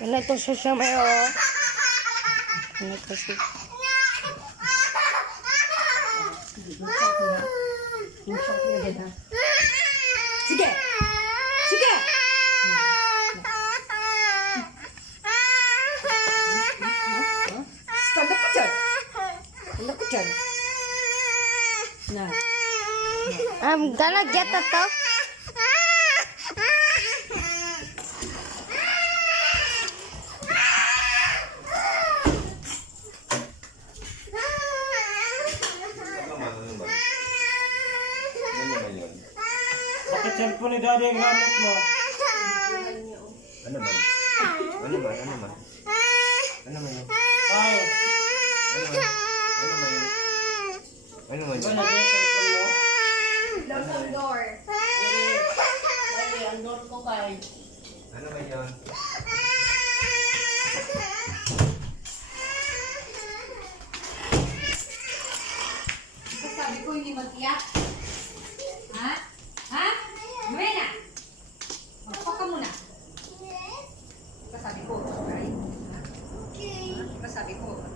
Ano ito siya may o? Ano ito siya? Sige! Sige! Stand up ka dyan! Stand up ka dyan! Na. I'm gonna get the top. Bakit cellphone ni Daddy ang gamit mo? Ano man? Ano man? Ano man? Ano man yun? Ay, Ano man? Ano man yun? Ano man ba yun? na yung cellphone mo? Lock ang door. Ay, ang door ko kay. Ano man yun? Sabi ko hindi mag-iyak. Ha? Ha? Gawin na! Magpok ka muna. Diba sabi ko? Okay. Okay. Diba sabi ko?